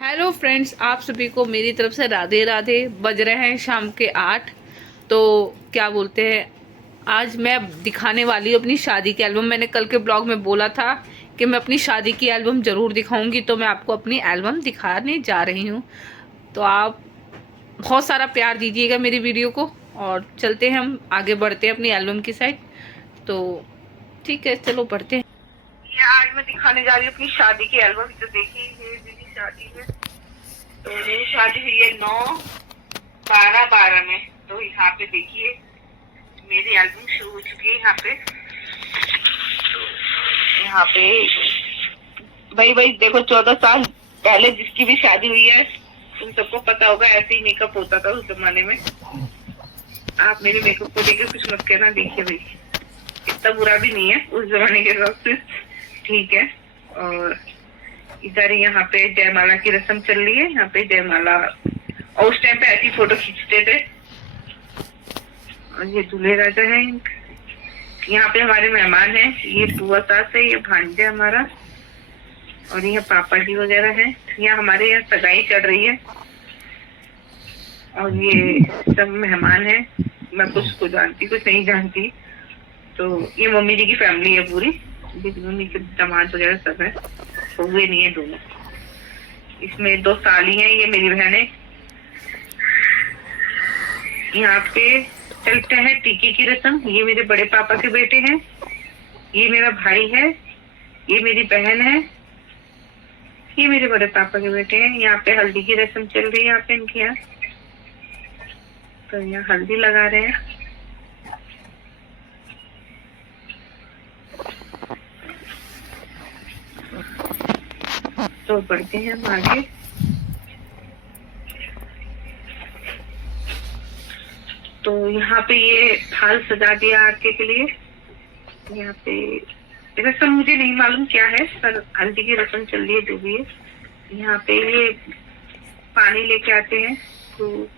Hello friends, आप सभी को मेरी तरफ से राधे राधे। बज रहे हैं शाम के 8। तो क्या बोलते हैं, आज मैं दिखाने वाली हूँ अपनी शादी की एल्बम। मैंने कल के ब्लॉग में बोला था कि मैं अपनी शादी की एल्बम ज़रूर दिखाऊंगी, तो मैं आपको अपनी एल्बम दिखाने जा रही हूँ। तो आप बहुत सारा प्यार दीजिएगा मेरी वीडियो को, और चलते हैं, हम आगे बढ़ते हैं अपनी एल्बम की साइड। तो ठीक है, चलो बढ़ते हैं। ये आज मैं दिखाने जा रही हूँ अपनी शादी की एल्बम। तो देखिए, ये मेरी शादी है। तो मेरी शादी हुई है 9/12/12 में। तो यहाँ पे देखिए मेरी एल्बम शुरू हो चुकी है। यहाँ पे भाई भाई देखो, 14 साल पहले जिसकी भी शादी हुई है, तुम सबको पता होगा ऐसे ही मेकअप होता था उस जमाने में। आप मेरे मेकअप को देखकर कुछ मत कहना। देखिए भाई, इतना बुरा भी नहीं है उस जमाने के हिसाब से, ठीक है। और इधर यहाँ पे जयमाला की रस्म चल रही है। यहाँ पे जयमाला, और उस टाइम पे ऐसी फोटो खींचते थे। और ये दूल्हे राजा है। यहाँ पे हमारे मेहमान हैं, ये बुआ सास है, ये भांजा हमारा, और ये पापा जी वगैरह हैं। यहाँ हमारे यहाँ सगाई चल रही है, और ये सब मेहमान हैं। मैं कुछ को जानती, कुछ नहीं जानती। तो ये मम्मी जी की फैमिली है पूरी, मम्मी के दामाद वगैरह सब है। तो वे नहीं है दोनों, इसमें 2 साली हैं, ये मेरी बहन है। यहाँ पे चलते हैं टीके की रस्म। ये मेरे बड़े पापा के बेटे हैं, ये मेरा भाई है, ये मेरी बहन है, ये मेरे बड़े पापा के बेटे हैं। यहाँ पे हल्दी की रस्म चल रही है यहाँ पे इनके यहाँ। तो यहाँ हल्दी लगा रहे हैं। तो बढ़ते हैं हम आगे। तो यहाँ पे ये थाल सजा दिया आरती के लिए। यहाँ पे रस्म मुझे नहीं मालूम क्या है, पर हल्दी की रस्म चल रही है जो भी है। यहाँ पे ये पानी लेके आते हैं। तो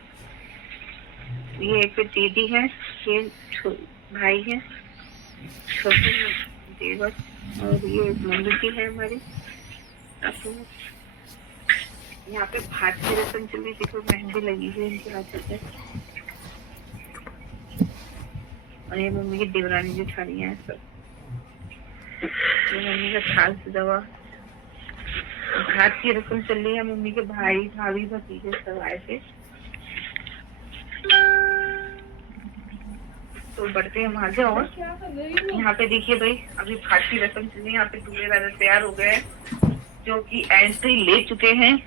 ये एक दीदी है, ये भाई है छोटे देवर, और ये मम्मी जी है हमारी। यहाँ पे भात की रस्म चल रही, देखो मेहंदी लगी हुई इनके हाथों पे। और ये मम्मी की देवरानी जेठानी है सब। ये मम्मी का थाल सजा हुआ। भात की रस्म चल रही है, मम्मी के भाई भाभी भतीजे सब आए थे। तो बढ़ते हैं हम आगे। और यहाँ पे देखिए भाई, अभी भात की रस्म चल रही है। यहाँ पे दूल्हे राजा तैयार हो गए, जो कि एंट्री ले चुके हैं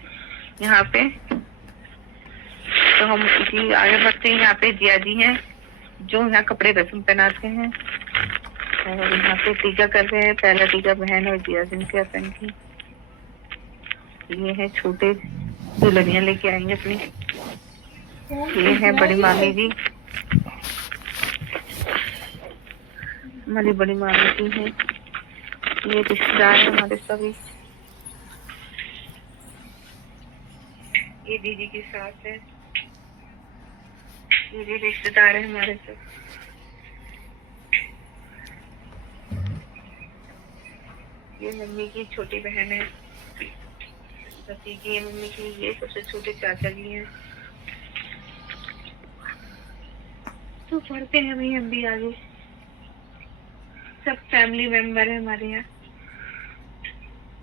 यहाँ पे। तो हम इसी आगे बढ़ते हैं। यहाँ पे जिया जी हैं, जो यहाँ कपड़े रस्म पहनाते हैं, और यहाँ पे टीका कर रहे हैं। पहला टीका बहन और जिया जिनके अपन की। ये है छोटे दुल्हनिया लेके आएंगे अपनी। ये है बड़ी मामी जी, हमारी बड़ी मामी जी है। ये रिश्तेदार है हमारे सभी। ये दीदी की सास है, ये भी रिश्तेदार है हमारे सब। ये मम्मी की छोटी बहन है, सती की मम्मी की। ये सबसे छोटे चाचा जी हैं। तो पढ़ते हैं अभी हम भी आगे। सब फैमिली मेंबर है हमारे यहाँ,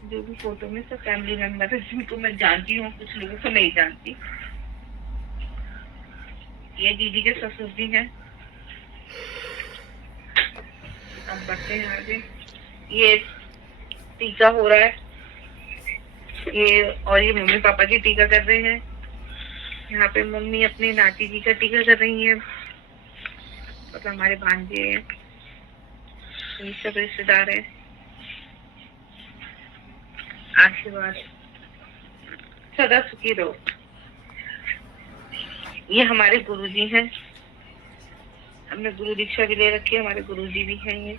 जो भी फोटो में सब फैमिली मेंबर है, जिनको मैं जानती हूँ, कुछ लोगों को नहीं जानती। ये दीदी के ससुर जी हैं। अब बढ़ते हैं आगे। ये टीका हो रहा है, ये और ये मम्मी पापा की टीका कर रहे हैं। यहाँ पे मम्मी अपनी नाती जी का टीका कर रही है, मतलब हमारे भांजे हैं। ये सब रिश्तेदार है। आशीर्वाद, सदा सुखी रहो। ये हमारे गुरुजी हैं, हमने गुरु दीक्षा भी ले रखी है, हमारे गुरुजी भी हैं ये।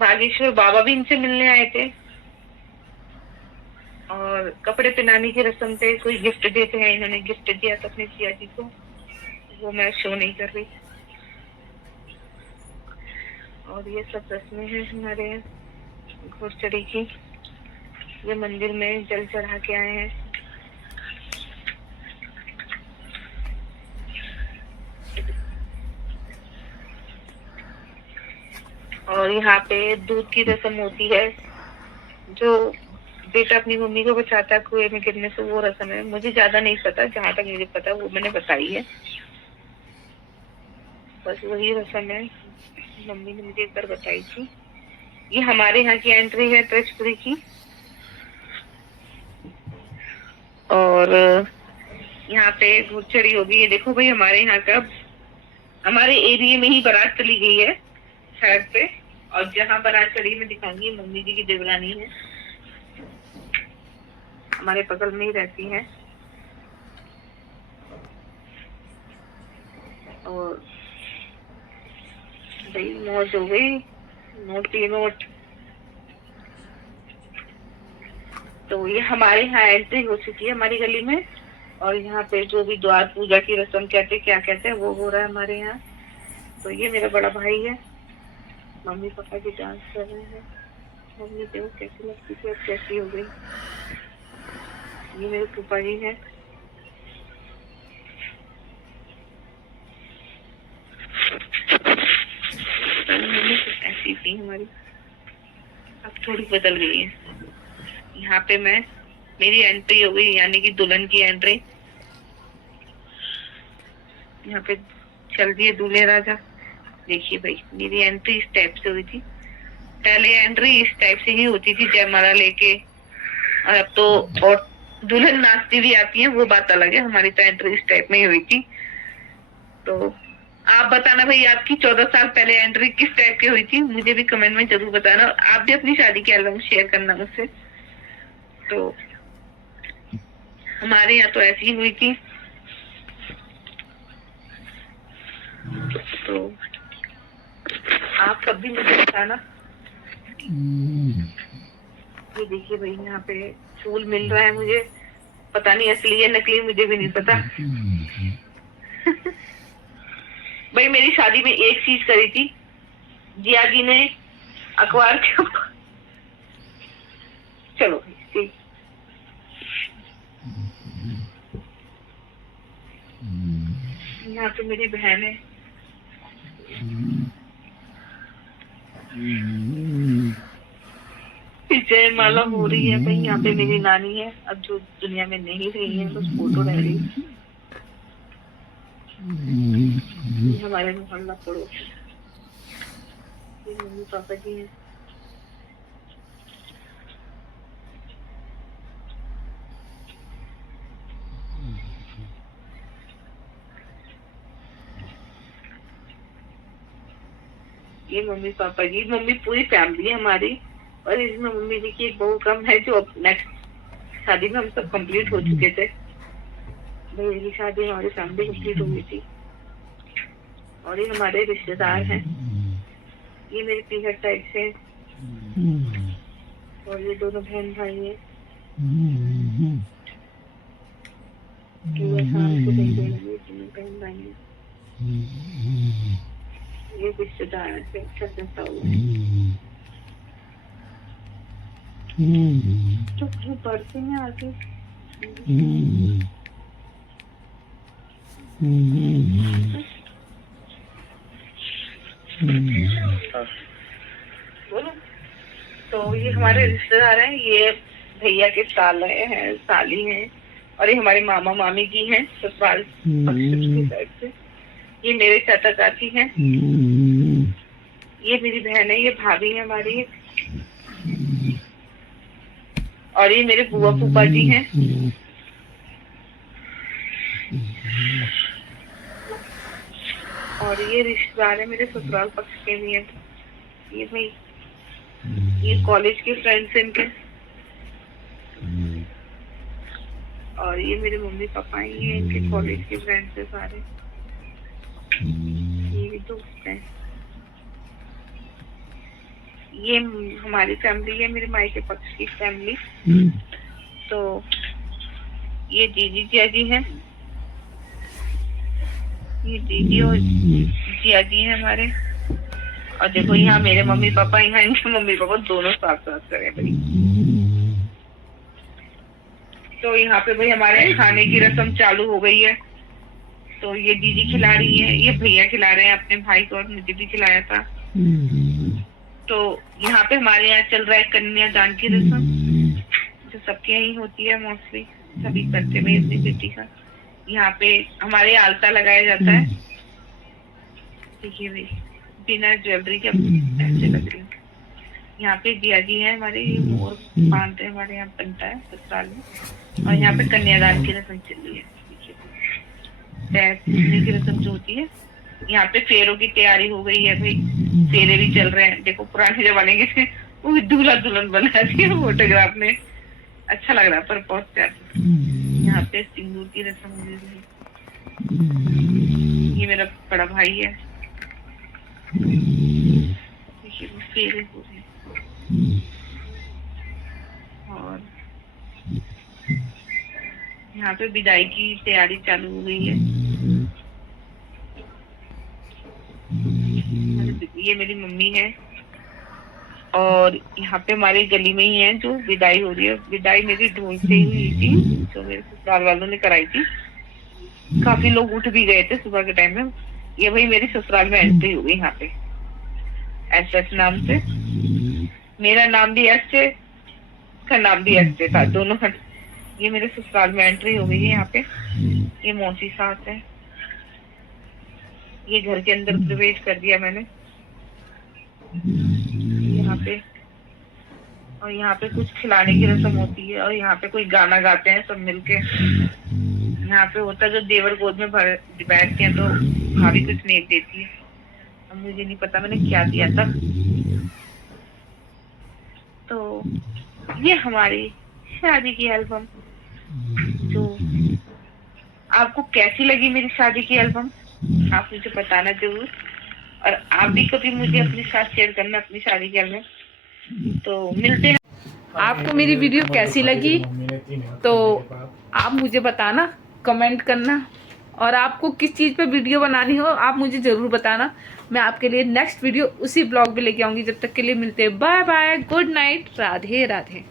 बागेश्वर बाबा भी इनसे मिलने आए थे। और कपड़े पहनाने की रस्म पे कोई गिफ्ट देते हैं, इन्होंने गिफ्ट दिया था अपनी जिया जी को, वो मैं शो नहीं कर रही। और ये सब रस्में हैं हमारे यहाँ घोड़चढ़ी की। ये मंदिर में जल चढ़ा के आए हैं। और यहाँ पे दूध की रस्म होती है, जो बेटा अपनी मम्मी को बचाता है कुएं में गिरने से, वो रस्म है। मुझे ज्यादा नहीं पता, जहाँ तक मुझे पता वो मैंने बताई है, बस वही रस्म है, मम्मी ने मुझे एक बार बताई थी। ये हमारे यहाँ की एंट्री है त्रिचपुरी की। और यहाँ पे घुड़चढ़ी होगी। ये देखो भाई, हमारे यहाँ का, हमारे एरिया में ही बारात चली गई है सड़क पे, और जहाँ बारात चढ़ी में दिखाऊंगी, मम्मी जी की देवरानी है, हमारे बगल में ही रहती है। और भाई मौज हो गई, नोट ही नोट। तो ये हमारे यहाँ एंट्री हो चुकी है हमारी गली में। और यहाँ पे जो भी द्वार पूजा की रस्म कहते हैं, क्या कहते हैं, वो हो रहा है हमारे यहाँ। तो ये मेरा बड़ा भाई है, मम्मी पापा जी डांस कर रहे हैं। मम्मी देखो कैसी लगती थी, अब कैसी हो गई। ये मेरे फूफा जी हैं। मम्मी कुछ ऐसी थी हमारी, अब थोड़ी बदल गई है। यहाँ पे मेरी एंट्री हो गई, यानी कि दुल्हन की एंट्री। यहाँ पे चल दिए दूल्हे राजा। देखिए भाई, मेरी एंट्री इस टाइप से हुई थी। पहले एंट्री इस टाइप से ही होती थी, जयमाला लेके, और अब तो और दुल्हन नाचती भी आती है, वो बात अलग है। हमारी तो एंट्री इस टाइप में ही हुई थी। तो आप बताना भाई, आपकी 14 साल पहले एंट्री किस टाइप की हुई थी, मुझे भी कमेंट में जरूर बताना। आप भी अपनी शादी के एल्बम शेयर करना मुझसे। तो हमारे यहाँ तो ऐसी ही हुई थी। तो आप सब भी मुझे बताना। ये देखिए भाई, यहाँ पे फूल मिल रहा है मुझे, पता नहीं असली है नकली, मुझे भी नहीं पता। भाई मेरी शादी में एक चीज करी थी, जिया जी ने अखबार के ऊपर। चलो ठीक। यहाँ पे मेरी बहन है। जयमाला हो रही है भाई। यहाँ पे मेरी नानी है, अब जो दुनिया में नहीं रही है, बस फोटो रह रही है। हमारे मोहल्ला पड़ोस, मम्मी पापा जी हैं। ये मम्मी पापा जी, मम्मी पूरी फैमिली है हमारी। और इसमें मम्मी जी की एक बहू कम है, जो नेक्स्ट शादी में हम सब कंप्लीट हो चुके थे। मेरी शादी हमारी फैमिली कंप्लीट हो गई थी। और ये हमारे रिश्तेदार हैं। ये मेरे पीहर साइड से, और ये दोनों बहन भाई हैं। बहन भाई हैं, ये रिश्तेदार हैं। तो पढ़ते हैं आगे। बोलो। तो ये हमारे रिश्तेदार हैं, ये भैया के साले हैं, साली हैं, और ये हमारे मामा मामी की हैं ससुराल की साइड से। ये मेरे चाचा चाची हैं। ये मेरी बहन है, ये भाभी है हमारी। और ये मेरे बुआ फूफा जी हैं। और ये रिश्तेदार है मेरे ससुराल पक्ष के भी हैं। ये भाई, ये कॉलेज के फ्रेंड्स हैं इनके। और ये मेरे मम्मी पापा हैं, ये इनके कॉलेज के फ्रेंड्स हैं सारे। ये भी दोस्त हैं। ये हमारी फैमिली है, मेरे मायके पक्ष की फैमिली। तो ये जीजी जिया जी हैं। ये दीदी और जिया जी हैं हमारे। और देखो यहाँ मेरे मम्मी पापा, यहाँ इनके मम्मी पापा दोनों साथ साथ करे भाई। तो यहाँ पे भाई हमारे खाने की रस्म चालू हो गई है। तो ये दीदी खिला रही है, ये भैया खिला रहे हैं अपने भाई को, और मुझे भी खिलाया था। तो यहाँ पे हमारे यहाँ चल रहा है कन्यादान की रस्म, जो सबके यहीं होती है, मोस्टली सभी करते हैं अपनी बेटी का। यहाँ पे हमारे आलता लगाया जाता है, देखिए भाई बिना ज्वेलरी के ऐसे लग रही है। यहाँ पे जिया जी है हमारे, ये मोर बांधते हैं, हमारे यहाँ बनता है ससुराल में। और यहाँ पे कन्यादान की रस्म चल रही है, देखिए की रस्म जो होती है। यहाँ पे फेरों की तैयारी हो गई है भाई, फेरे भी चल रहे हैं। देखो पुराने जमाने के वो दूल्हा दुल्हन बना दिया फोटोग्राफ में, अच्छा लग रहा है, पर बहुत प्यार। यहाँ पे सिंदूर की रस्म हो रही है। ये मेरा बड़ा भाई है, देखिए वो फेरे हो रहे हैं। और यहाँ पे विदाई की तैयारी चालू हो गई है। ये मेरी मम्मी है, और यहाँ पे हमारी गली में ही है जो विदाई हो रही है। विदाई मेरी ढूंढ से ही हुई थी, जो मेरे ससुराल वालों ने कराई थी। काफी लोग उठ भी गए थे सुबह के टाइम में। ये भाई मेरी ससुराल में एंट्री हो गई यहाँ पे एस नाम से। मेरा नाम भी एस से, का नाम भी एस से था, दोनों का। ये मेरे ससुराल में एंट्री हो गई है यहाँ पे। ये मौसी सास है, ये घर के अंदर प्रवेश कर दिया मैंने यहाँ पे। और यहाँ पे कुछ खिलाने की रस्म होती है, और यहाँ पे कोई गाना गाते हैं सब मिलके। यहाँ पे होता है जो देवर गोद में बैठते हैं तो भाभी कुछ नेक देती है। अब मुझे नहीं पता मैंने क्या दिया था। तो ये हमारी शादी की एल्बम। तो आपको कैसी लगी मेरी शादी की एल्बम, आप मुझे बताना जरूर। और आप भी कभी मुझे अपने साथ शेयर करना अपनी शादी के एल्बम। तो मिलते हैं। आपको मेरी वीडियो कैसी लगी तो आप मुझे बताना, कमेंट करना। और आपको किस चीज़ पे वीडियो बनानी हो आप मुझे ज़रूर बताना। मैं आपके लिए नेक्स्ट वीडियो उसी ब्लॉग पे लेके आऊँगी। जब तक के लिए मिलते हैं, bye bye, good night, Radhe Radhe.